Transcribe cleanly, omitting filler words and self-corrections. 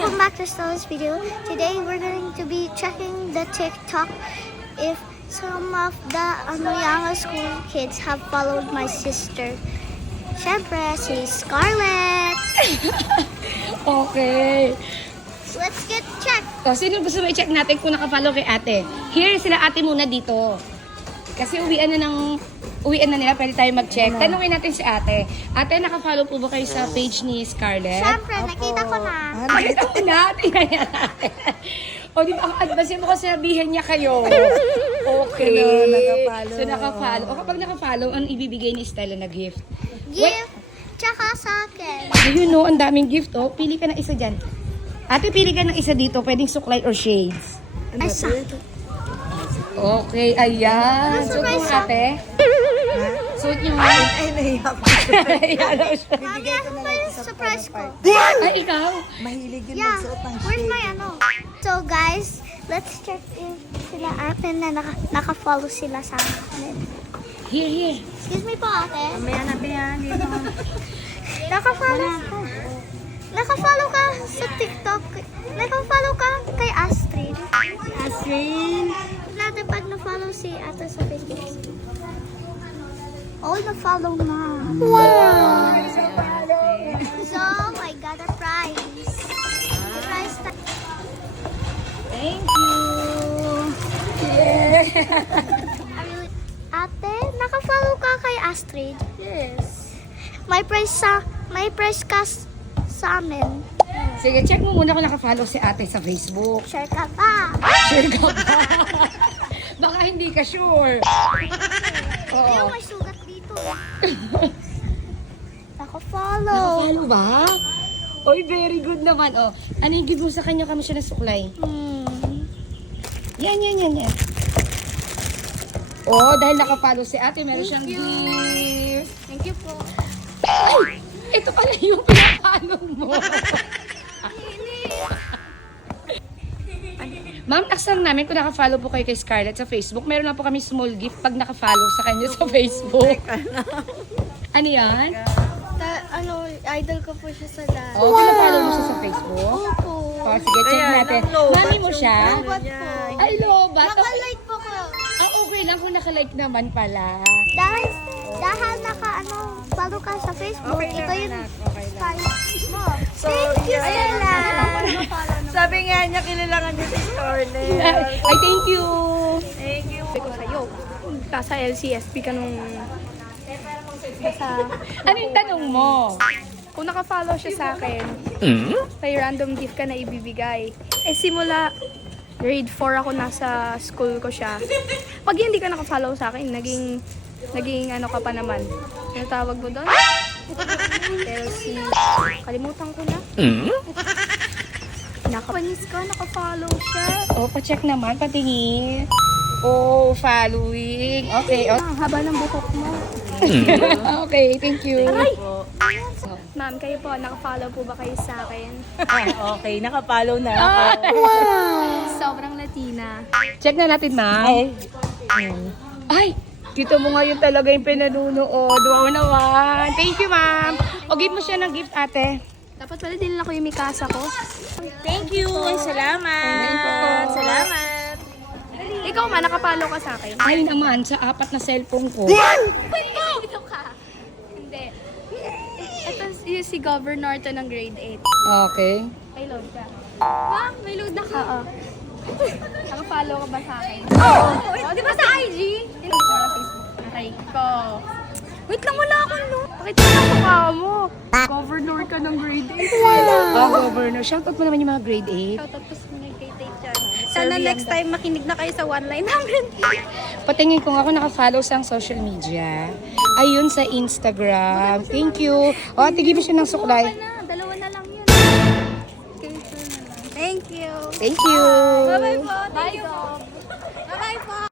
Welcome back to Stella's video. Today we're going to be checking the TikTok if some of the Anoyanga school kids have followed my sister. Siyempre, si Scarlett. Okay. Let's get checked. So, sino gusto mo i-check natin kung nakafollow kay ate? Here, sila ate muna dito. Kasi uwian na nila, pwede tayo mag-check. Tanungin natin si ate. Ate, nakafollow po ba kayo sa page ni Scarlett? Siyempre, nakita ko na. Nakita ko na, tingnan niya natin. O, di ba, ang advance mo kasi sabihin niya kayo. Okay. Nakapalo. So, nakafollow. O, kapag nakafollow, ang ibibigay ni Stella na gift? Gift, tsaka sa akin. Ayun no, ang daming gift oh. Pili ka ng isa dyan. Ate, pili ka ng isa dito. Pwedeng suklay or shades. Ay, sa Okay, ayan. Suot mo ate. Suot niyo nga. Ay, nahiya ko. Ayan daw siya. Mami, ano ba yung surprise ko? Ay, ikaw? Mahilig yun Yeah, magsuot ng where's shade. my ano? So guys, let's check if sila atin na naka-follow sila sa akin. Here. Excuse me po ate. Mamaya natin yan. Dito. Naka-follow ka sa TikTok. Naka-follow ka kay Astrid. Astrid. Natin pag na-follow si ate sa Facebook. Oh, na-follow na. Wow! So, I got a prize. Prize Thank you. Ate, naka-follow ka kay Astrid? Yes. May prize ka sa amin. Sige, check mo muna kung nakafollow si ate sa Facebook. Share ka ba? Sure ka ba? Baka hindi ka sure. Oo. Ayun, may sugat dito. Naka-follow. Nakafollow ba? Oy, very good naman. Oh, ano yung give mo sa kanya kami siya ng suklay? Yan. Oh, dahil nakafollow si ate, meron siyang gift. Thank you po. Ay! Ito pala yung pinapalo mo. Ma'am, taksan namin kung nakafollow po kayo kay Scarlett sa Facebook. Meron na po kami small gift pag nakafollow sa kanya sa Facebook. Ano yan? Idol ko po siya sa dad. Oh, pinafollow mo siya sa Facebook? Opo. Oh, sige, check natin. Mami mo siya? Lobat po. Ay, lobat. Naka-like po ko. Ah, okay lang kung nakalike naman pala. Dahil follow ka sa Facebook. Ito yung prize mo. Thank you, Stella. Sabi nga niya, kinilangan niya si Scarlett. Ay, thank you. Thank you. Sabi ko sa'yo, sa LCSP ka nung Ano yung tanong mo? kung nakafollow siya sa akin, may random gift ka na ibibigay. Eh simula grade 4 ako nasa school ko siya. Pag hindi ka nakafollow sa akin, naging ano ka pa naman. Ano tawag mo doon? LC. Kalimutan ko na. Panis ka, nakafollow siya. Oh, pa-check naman, patingin. Oh, following. Okay, oh. Ang haba ng buhok mo. Okay, thank you. Ma'am, kayo po, nakafollow po ba kayo sa akin? Okay, nakapalo na ako. Sobrang Latina. Check na natin, ma'am. Ay, kita mo ngayon talaga yung pinanunood. Wow naman. Thank you, ma'am. O, give mo siya ng gift, ate. Dapat pala din lang ko yung mikasa ko. Thank you. Salamat. Salamat. Ikaw ma, nakapalo ka sa akin. Ay naman, sa 4 na cellphone ko. Ito ka. Hindi. Ito si Governor to ng grade 8. Okay. May load ka. Ma'am, may load na ka. Oo. Nakapalo ka ba sa akin? Oo. Di ba sa IG? Hindi ko na Facebook. Okay, ko. Wait lang, wala akong no. Pakita mo ang mukha mo. Governor ka ng grade 8. Oh, governor. Shoutout mo naman yung mga grade 8. Shoutout po sa mga grade 8 dyan. Sana next time makinig na kayo sa one line namin. Patingin ko nga ako nakafollow sa social media. Ayun, sa Instagram. Thank you. O, ate, give mo siya ng suklay. Dalawa na lang yun. Thank you. Thank you. Bye-bye po. Thank you. Bye-bye po.